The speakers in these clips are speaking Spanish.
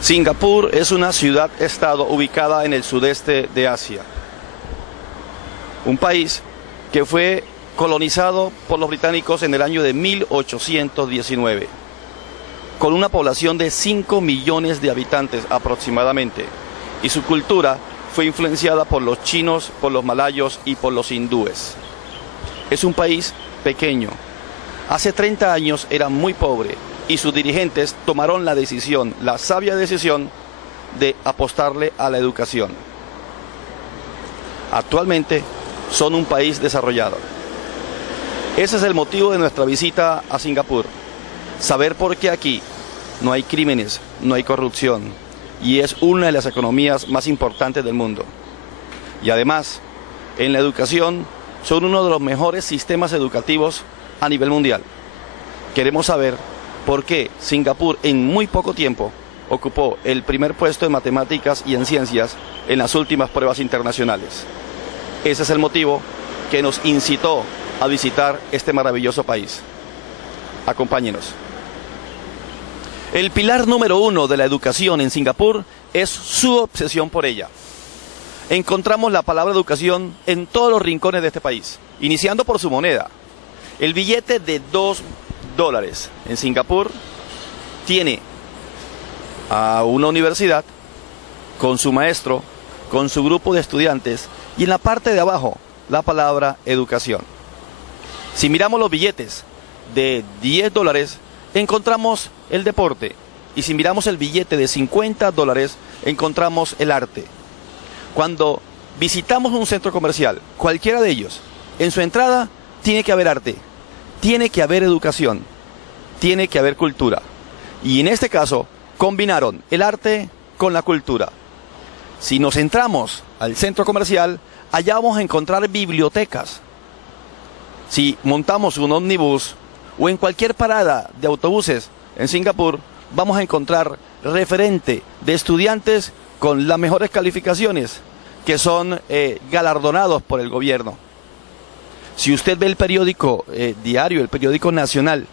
Singapur es una ciudad-estado ubicada en el sudeste de Asia. Un país que fue colonizado por los británicos en el año de 1819, con una población de 5 millones de habitantes aproximadamente, y su cultura fue influenciada por los chinos, por los malayos y por los hindúes. Es un país pequeño. Hace 30 años era muy pobre y sus dirigentes tomaron la decisión, la sabia decisión, de apostarle a la educación. Actualmente son un país desarrollado. Ese es el motivo de nuestra visita a Singapur. Saber por qué aquí no hay crímenes, no hay corrupción, y es una de las economías más importantes del mundo. Y además, en la educación, son uno de los mejores sistemas educativos a nivel mundial. Queremos saber por qué Singapur en muy poco tiempo ocupó el primer puesto en matemáticas y en ciencias en las últimas pruebas internacionales. Ese es el motivo que nos incitó a visitar este maravilloso país. Acompáñenos. El pilar número 1 de la educación en Singapur es su obsesión por ella. Encontramos la palabra educación en todos los rincones de este país, iniciando por su moneda. El billete de $2 en Singapur tiene a una universidad con su maestro, con su grupo de estudiantes, y en la parte de abajo la palabra educación. Si miramos los billetes de $10, encontramos el deporte, y si miramos el billete de $50, encontramos el arte. Cuando visitamos un centro comercial, cualquiera de ellos, en su entrada tiene que haber arte, tiene que haber educación, tiene que haber cultura. Y en este caso, combinaron el arte con la cultura. Si nos entramos al centro comercial, allá vamos a encontrar bibliotecas. Si montamos un ómnibus o en cualquier parada de autobuses en Singapur, vamos a encontrar referente de estudiantes con las mejores calificaciones que son galardonados por el gobierno. Si usted ve el periódico diario, el periódico nacional,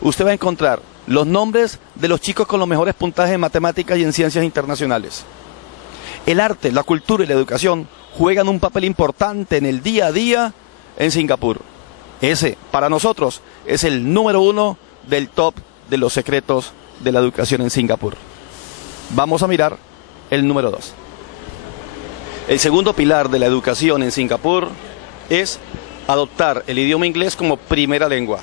usted va a encontrar los nombres de los chicos con los mejores puntajes en matemáticas y en ciencias internacionales. El arte, la cultura y la educación juegan un papel importante en el día a día en Singapur. Ese, para nosotros, es el número 1 del top de los secretos de la educación en Singapur. Vamos a mirar el número 2. El segundo pilar de la educación en Singapur es adoptar el idioma inglés como primera lengua.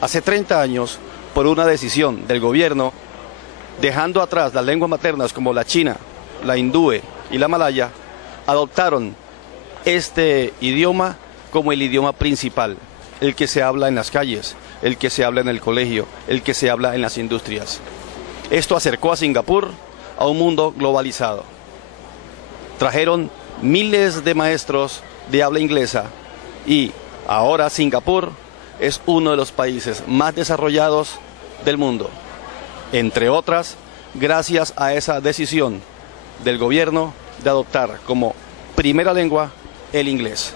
Hace 30 años, por una decisión del gobierno, dejando atrás las lenguas maternas como la china, la hindúe y la malaya, adoptaron este idioma como el idioma principal, el que se habla en las calles, el que se habla en el colegio, el que se habla en las industrias. Esto acercó a Singapur a un mundo globalizado. Trajeron miles de maestros de habla inglesa y ahora Singapur es uno de los países más desarrollados del mundo, entre otras, gracias a esa decisión del gobierno de adoptar como primera lengua el inglés.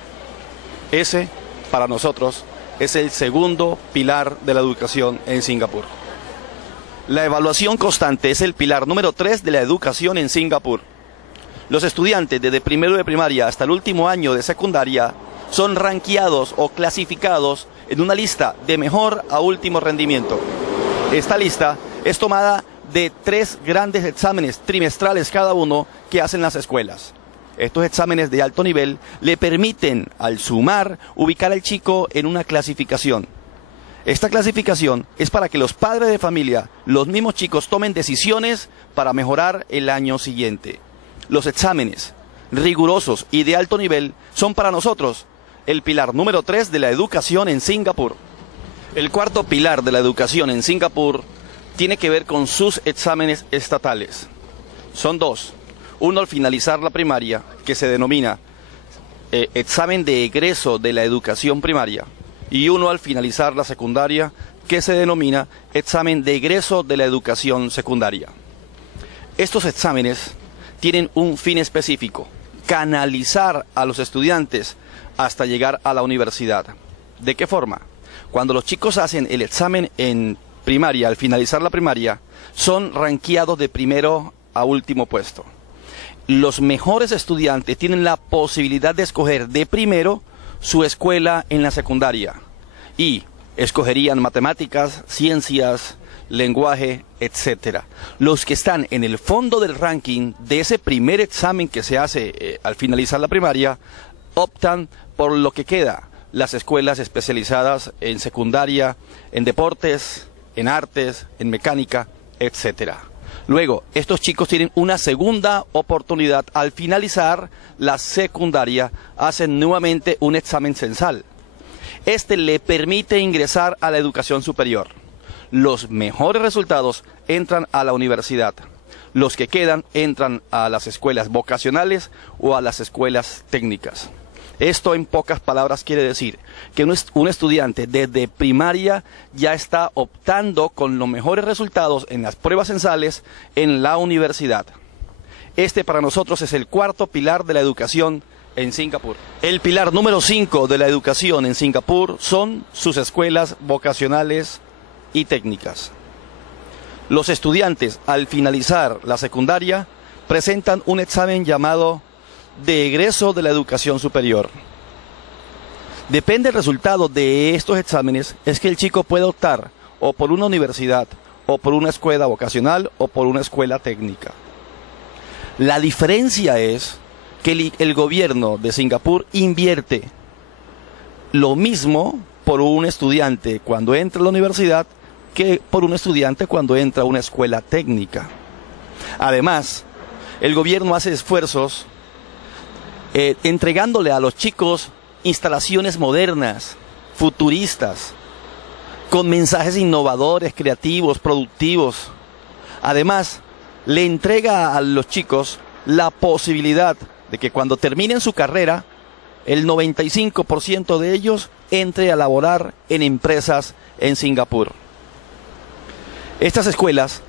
Ese, para nosotros, es el segundo pilar de la educación en Singapur. La evaluación constante es el pilar número 3 de la educación en Singapur. Los estudiantes desde primero de primaria hasta el último año de secundaria son rankeados o clasificados en una lista de mejor a último rendimiento. Esta lista es tomada de 3 grandes exámenes trimestrales cada uno que hacen las escuelas. Estos exámenes de alto nivel le permiten, al sumar, ubicar al chico en una clasificación. Esta clasificación es para que los padres de familia, los mismos chicos, tomen decisiones para mejorar el año siguiente. Los exámenes rigurosos y de alto nivel son para nosotros el pilar número 3 de la educación en Singapur. El cuarto pilar de la educación en Singapur tiene que ver con sus exámenes estatales. Son 2. Uno al finalizar la primaria, que se denomina examen de egreso de la educación primaria, y uno al finalizar la secundaria, que se denomina examen de egreso de la educación secundaria. Estos exámenes tienen un fin específico: canalizar a los estudiantes hasta llegar a la universidad. ¿De qué forma? Cuando los chicos hacen el examen en primaria, al finalizar la primaria, son rankeados de primero a último puesto. Los mejores estudiantes tienen la posibilidad de escoger de primero su escuela en la secundaria y escogerían matemáticas, ciencias, lenguaje, etc. Los que están en el fondo del ranking de ese primer examen que se hace al finalizar la primaria optan por lo que queda, las escuelas especializadas en secundaria, en deportes, en artes, en mecánica, etc. Luego, estos chicos tienen una segunda oportunidad. Al finalizar la secundaria, hacen nuevamente un examen censal. Este le permite ingresar a la educación superior. Los mejores resultados entran a la universidad. Los que quedan entran a las escuelas vocacionales o a las escuelas técnicas. Esto en pocas palabras quiere decir que un estudiante desde primaria ya está optando con los mejores resultados en las pruebas censales en la universidad. Este para nosotros es el cuarto pilar de la educación en Singapur. El pilar número 5 de la educación en Singapur son sus escuelas vocacionales y técnicas. Los estudiantes al finalizar la secundaria presentan un examen llamado de egreso de la educación superior. Depende del resultado de estos exámenes, es que el chico puede optar o por una universidad, o por una escuela vocacional, o por una escuela técnica. La diferencia es que el gobierno de Singapur invierte lo mismo por un estudiante cuando entra a la universidad que por un estudiante cuando entra a una escuela técnica. Además, el gobierno hace esfuerzos entregándole a los chicos instalaciones modernas, futuristas, con mensajes innovadores, creativos, productivos. Además, le entrega a los chicos la posibilidad de que cuando terminen su carrera, el 95% de ellos entre a laborar en empresas en Singapur. Estas escuelas,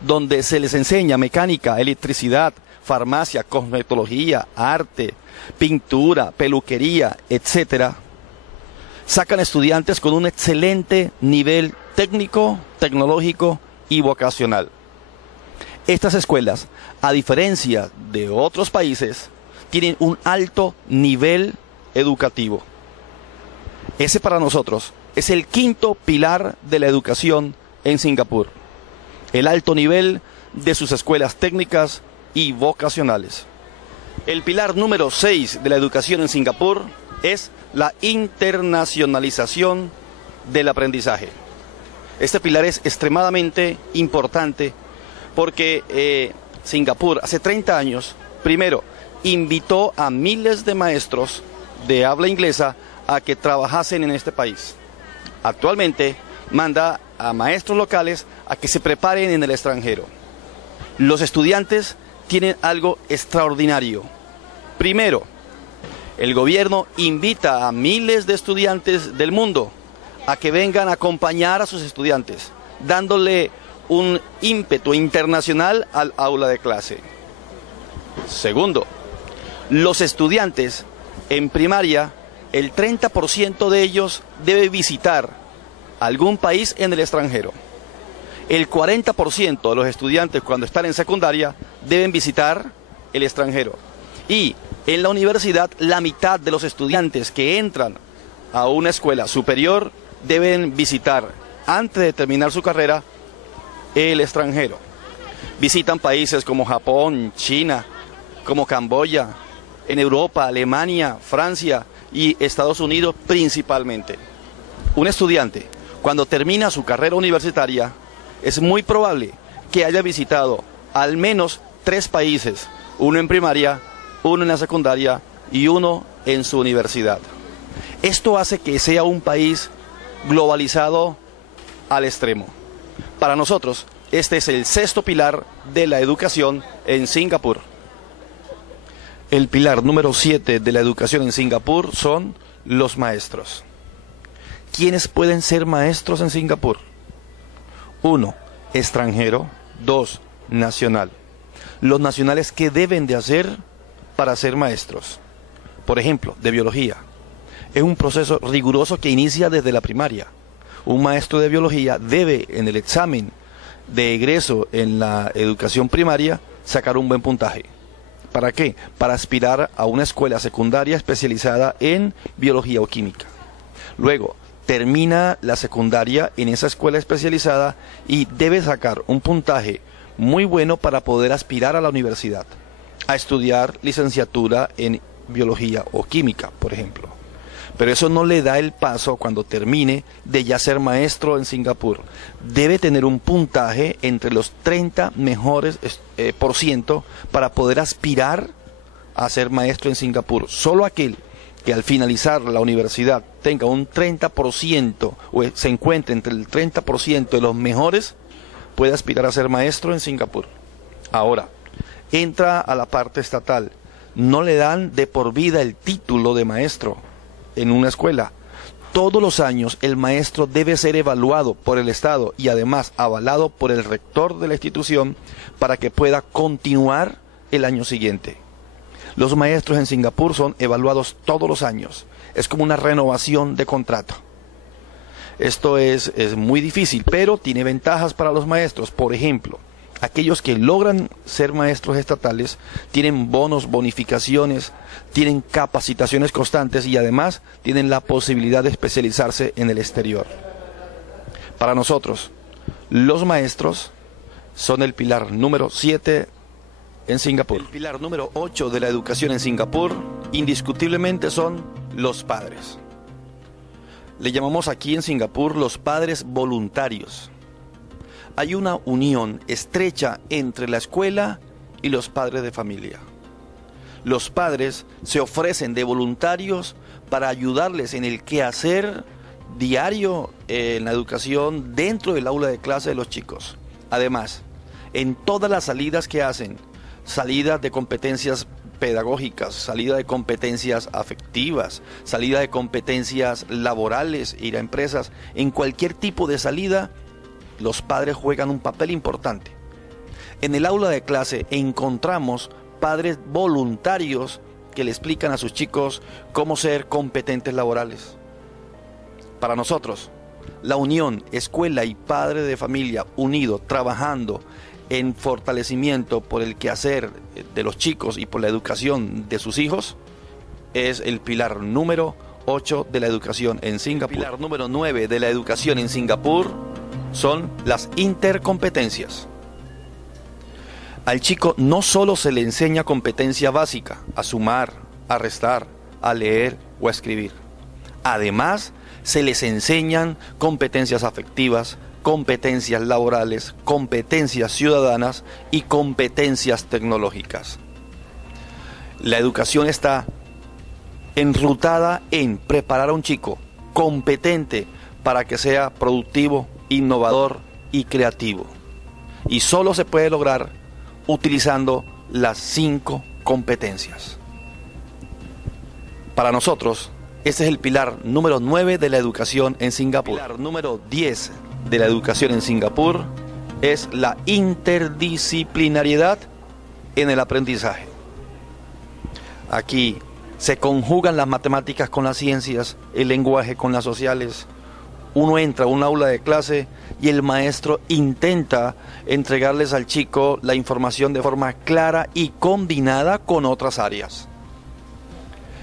donde se les enseña mecánica, electricidad, farmacia, cosmetología, arte, pintura, peluquería, etc., sacan estudiantes con un excelente nivel técnico, tecnológico y vocacional. Estas escuelas, a diferencia de otros países, tienen un alto nivel educativo. Ese para nosotros es el quinto pilar de la educación en Singapur. El alto nivel de sus escuelas técnicas y vocacionales. El pilar número 6 de la educación en Singapur es la internacionalización del aprendizaje. Este pilar es extremadamente importante porque Singapur hace 30 años, primero, invitó a miles de maestros de habla inglesa a que trabajasen en este país. Actualmente manda a maestros locales a que se preparen en el extranjero. Los estudiantes tienen algo extraordinario. Primero, el gobierno invita a miles de estudiantes del mundo a que vengan a acompañar a sus estudiantes, dándole un ímpetu internacional al aula de clase. Segundo, los estudiantes en primaria, el 30% de ellos debe visitar algún país en el extranjero. El 40% de los estudiantes cuando están en secundaria deben visitar el extranjero. Y en la universidad, la mitad de los estudiantes que entran a una escuela superior deben visitar, antes de terminar su carrera, el extranjero. Visitan países como Japón, China, como Camboya, en Europa, Alemania, Francia y Estados Unidos principalmente. Un estudiante, cuando termina su carrera universitaria, es muy probable que haya visitado al menos 3 países, uno en primaria, uno en la secundaria y uno en su universidad. Esto hace que sea un país globalizado al extremo. Para nosotros, este es el 6º pilar de la educación en Singapur. El pilar número 7 de la educación en Singapur son los maestros. ¿Quiénes pueden ser maestros en Singapur? 1, extranjero. 2, nacional. Los nacionales, ¿qué deben de hacer para ser maestros? Por ejemplo, de biología. Es un proceso riguroso que inicia desde la primaria. Un maestro de biología debe, en el examen de egreso en la educación primaria sacar un buen puntaje. ¿Para qué? Para aspirar a una escuela secundaria especializada en biología o química. Luego, termina la secundaria en esa escuela especializada y debe sacar un puntaje muy bueno para poder aspirar a la universidad, a estudiar licenciatura en biología o química, por ejemplo. Pero eso no le da el paso cuando termine de ya ser maestro en Singapur. Debe tener un puntaje entre los 30 mejores por ciento para poder aspirar a ser maestro en Singapur. Solo aquel que al finalizar la universidad tenga un 30% o se encuentre entre el 30% de los mejores, puede aspirar a ser maestro en Singapur. Ahora, entra a la parte estatal. No le dan de por vida el título de maestro en una escuela. Todos los años el maestro debe ser evaluado por el Estado y además avalado por el rector de la institución para que pueda continuar el año siguiente. Los maestros en Singapur son evaluados todos los años. Es como una renovación de contrato. Esto es muy difícil, pero tiene ventajas para los maestros. Por ejemplo, aquellos que logran ser maestros estatales tienen bonos, bonificaciones, tienen capacitaciones constantes y además tienen la posibilidad de especializarse en el exterior. Para nosotros, los maestros son el pilar número 7 en Singapur. El pilar número 8 de la educación en Singapur, indiscutiblemente, son los padres. Le llamamos aquí en Singapur los padres voluntarios. Hay una unión estrecha entre la escuela y los padres de familia. Los padres se ofrecen de voluntarios para ayudarles en el quehacer diario en la educación dentro del aula de clase de los chicos. Además, en todas las salidas que hacen, salidas de competencias pedagógicas, salida de competencias afectivas, salida de competencias laborales, ir a empresas, en cualquier tipo de salida, los padres juegan un papel importante. En el aula de clase encontramos padres voluntarios que le explican a sus chicos cómo ser competentes laborales. Para nosotros, la unión escuela y padre de familia unido, trabajando en fortalecimiento por el quehacer de los chicos y por la educación de sus hijos, es el pilar número 8 de la educación en Singapur. El pilar número 9 de la educación en Singapur son las intercompetencias. Al chico no solo se le enseña competencia básica, a sumar, a restar, a leer o a escribir. Además, se les enseñan competencias afectivas, competencias laborales, competencias ciudadanas y competencias tecnológicas. La educación está enrutada en preparar a un chico competente para que sea productivo, innovador y creativo. Y solo se puede lograr utilizando las 5 competencias. Para nosotros, este es el pilar número 9 de la educación en Singapur. El pilar número 10 de la educación en Singapur es la interdisciplinariedad en el aprendizaje. Aquí se conjugan las matemáticas con las ciencias, el lenguaje con las sociales. Uno entra a un aula de clase y el maestro intenta entregarles al chico la información de forma clara y combinada con otras áreas.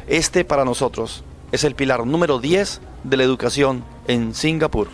Este para nosotros es el pilar número 10 de la educación en Singapur.